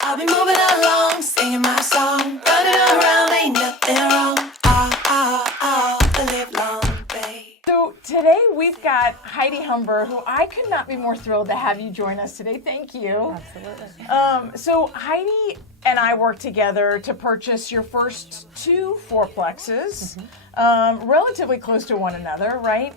I'll be moving along, singing my song, running around, ain't nothing wrong. The live long way. So today we've got Heidi Humber, who I could not be more thrilled to have you join us today. Thank you. Absolutely. So Heidi and I worked together to purchase your first two fourplexes, relatively close to one another, right?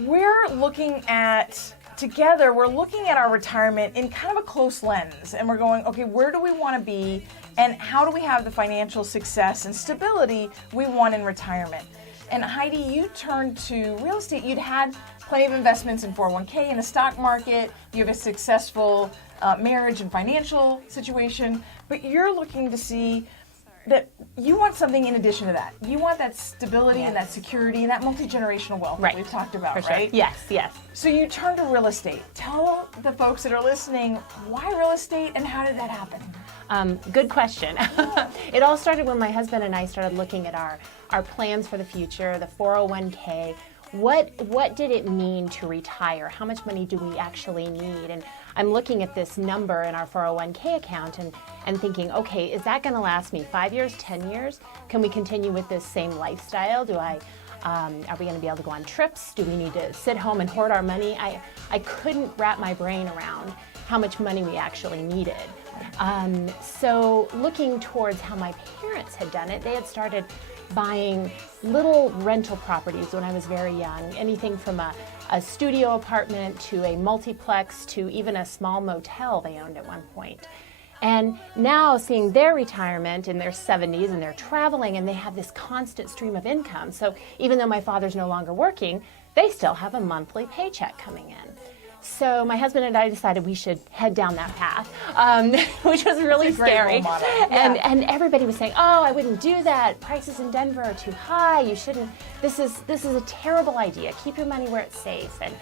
We're looking at our retirement in kind of a close lens, and we're going, okay, where do we want to be, and how do we have the financial success and stability we want in retirement? And Heidi, you turned to real estate. You'd had plenty of investments in 401k, in the stock market. You have a successful marriage and financial situation, but you're looking to see that you want something in addition to that. You want that stability and that security and that multi-generational wealth that we've talked about, For sure. right? Yes. So you turned to real estate. Tell the folks that are listening, why real estate and how did that happen? Good question. It all started when my husband and I started looking at our plans for the future, the 401k. What did it mean to retire? How much money do we actually need? And I'm looking at this number in our 401k account and thinking, okay, is that going to last me 5 years, 10 years? Can we continue with this same lifestyle? Are we going to be able to go on trips? Do we need to sit home and hoard our money? I couldn't wrap my brain around how much money we actually needed. So looking towards how my parents had done it, they had started buying little rental properties when I was very young, anything from a studio apartment to a multiplex to even a small motel they owned at one point. And now seeing their retirement in their 70s and they're traveling and they have this constant stream of income. So even though my father's no longer working, they still have a monthly paycheck coming in. So my husband and I decided we should head down that path, which was really scary. And everybody was saying, "Oh, I wouldn't do that. Prices in Denver are too high. You shouldn't. This is a terrible idea. Keep your money where it's safe." And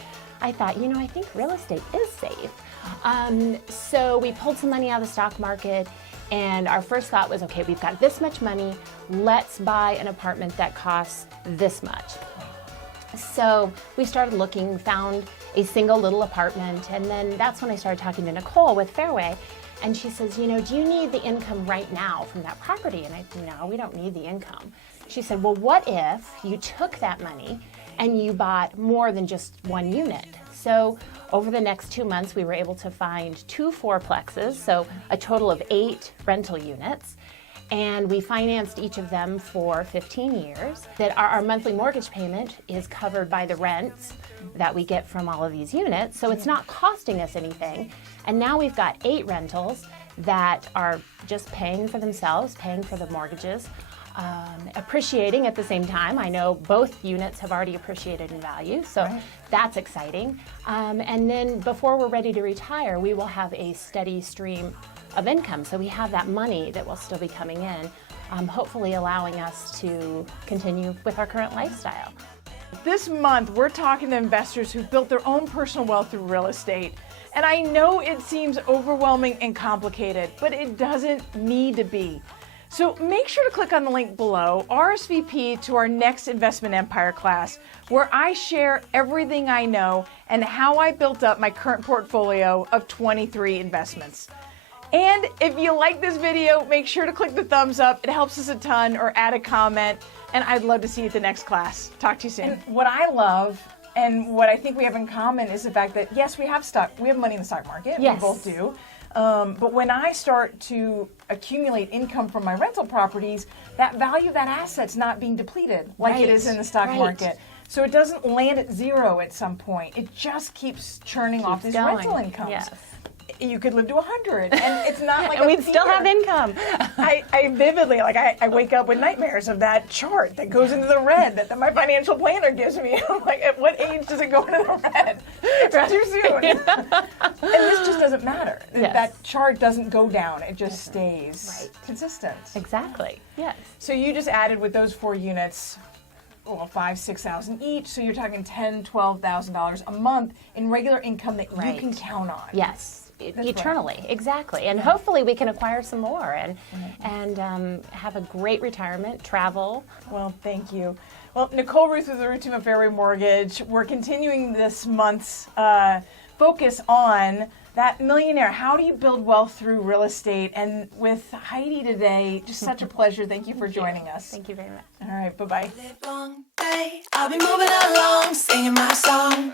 I thought, I think real estate is safe. So we pulled some money out of the stock market, and our first thought was, okay, we've got this much money. Let's buy an apartment that costs this much. So we started looking, found a single little apartment, and then that's when I started talking to Nicole with Fairway, and she says, do you need the income right now from that property? And I said, no, we don't need the income. She said, well, what if you took that money and you bought more than just one unit? So over the next 2 months, we were able to find 2 fourplexes, so a total of 8 rental units. And we financed each of them for 15 years. That our monthly mortgage payment is covered by the rents that we get from all of these units, so it's not costing us anything. And now we've got 8 rentals that are just paying for themselves, paying for the mortgages, appreciating at the same time. I know both units have already appreciated in value, so that's exciting. And then before we're ready to retire, we will have a steady stream of income. So we have that money that will still be coming in, hopefully allowing us to continue with our current lifestyle. This month, we're talking to investors who've built their own personal wealth through real estate. And I know it seems overwhelming and complicated, but it doesn't need to be. So make sure to click on the link below, RSVP to our next Investment Empire class, where I share everything I know and how I built up my current portfolio of 23 investments. And if you like this video, make sure to click the thumbs up. It helps us a ton, or add a comment, and I'd love to see you at the next class. Talk to you soon. And what I love and what I think we have in common is the fact that, yes, we have money in the stock market. Yes. We both do. But when I start to accumulate income from my rental properties, that value of that asset's not being depleted like it is in the stock market. So it doesn't land at zero at some point. It just keeps churning off these rental incomes. Yes. You could live to 100, and it's not like and we'd still have income. I vividly, I wake up with nightmares of that chart that goes into the red that my financial planner gives me. I'm like, at what age does it go into the red? It's too soon. And this just doesn't matter. Yes. That chart doesn't go down. It just stays consistent. Exactly. Yes. So you just added with those 4 units, $5,000-6,000 each. So you're talking $10,000-12,000 a month in regular income that you can count on. Yes. Eternally, exactly, and hopefully we can acquire some more and have a great retirement, travel. Well, thank you. Well, Nicole Rueth with the Rueth Team of Fairway Mortgage. We're continuing this month's focus on that millionaire, how do you build wealth through real estate? And with Heidi today, just such a pleasure. Thank you for joining us. Thank you very much. All right, bye-bye. Live long day. I'll be moving along, singing my song.